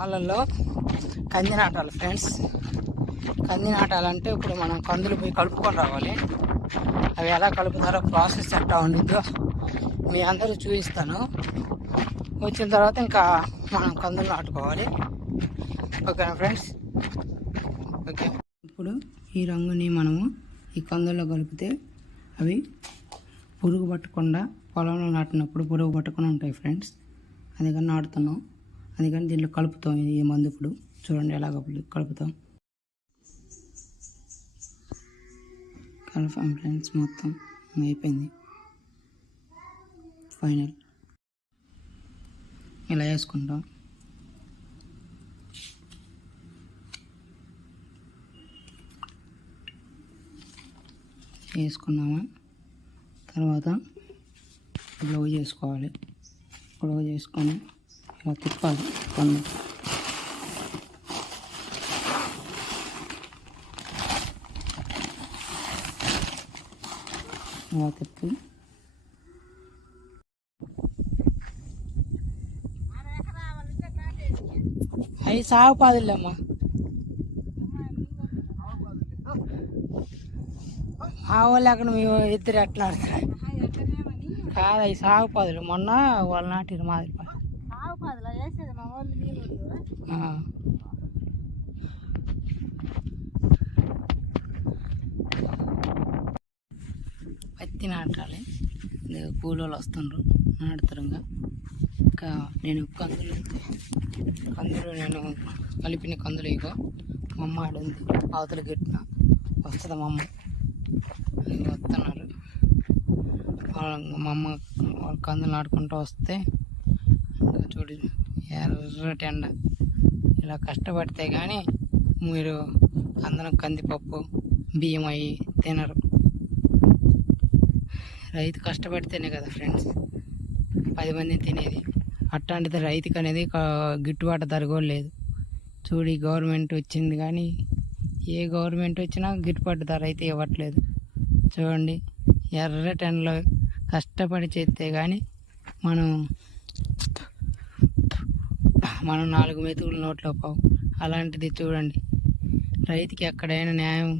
వాళ్ళల్లో కంది నాటాలి ఫ్రెండ్స్. కంది నాటాలంటే ఇప్పుడు మనం కందులు పోయి కలుపుకొని రావాలి. అవి ఎలా కలుపుతారో ప్రాసెస్ ఎట్లా ఉండిద్దో మీ అందరూ చూపిస్తాను. వచ్చిన తర్వాత ఇంకా మనం కందులు నాటుకోవాలి. ఓకేనా ఫ్రెండ్స్? ఓకే. ఇప్పుడు ఈ రంగుని మనము ఈ కందుల్లో కలిపితే అవి పురుగు పట్టకుండా, పొలంలో నాటినప్పుడు పురుగు పట్టకుండా ఉంటాయి ఫ్రెండ్స్. అందుకని నాటుతున్నాం. అందుకని దీంట్లో కలుపుతాం. ఈ మందు ఇప్పుడు చూడండి ఎలా కలుపుతాం. కన్ఫర్మ్ ఫ్రెండ్స్, మొత్తం అయిపోయింది. ఫైనల్ ఇలా వేసుకుంటాం. వేసుకున్నామా తర్వాత గ్లవ్ చేసుకోవాలి. గ్లవ్ చేసుకొని ఇలా తిప్పాలి. కొన్ని ఇలా తిప్పి అవి సాగు పాదులేమ్మా. మా వాళ్ళు అక్కడ మీ ఇద్దరు ఎట్లా ఆడతారు కాదు, అవి సాగు పాదులు. మొన్న వాళ్ళు నాటిరు మాది పత్తి నాటాలి. కూలోళ్ళు వస్తుండ్రు, నాటుతారు. ఇంకా నేను కందులు నేను కలిపిన కందులు ఇగో మా అమ్మ ఆడుంది అవతల గిట్టిన వస్తుంది. మా అమ్మ వస్తున్నారు. మా అమ్మ వాళ్ళ కందులు నాటుకుంటూ వస్తే ఇంకా చూడు ఎర్రటి ఎండ. ఇలా కష్టపడితే కానీ మీరు అందరం కందిపప్పు బియ్యం అవి తినరు. రైతు కష్టపడితేనే కదా ఫ్రెండ్స్ 10 మంది తినేది. అట్లాంటిది రైతుకి అనేది గిట్టుబాటు ధర కూడా లేదు. చూడు, గవర్నమెంట్ వచ్చింది కానీ ఏ గవర్నమెంట్ వచ్చినా గిట్టుబాటు ధర అయితే ఇవ్వట్లేదు. చూడండి, ఎర్ర టెన్లో కష్టపడి చేస్తే కానీ మనం 4 మెతుకులు నోట్లో పోవు. అలాంటిది చూడండి, రైతుకి ఎక్కడైనా న్యాయం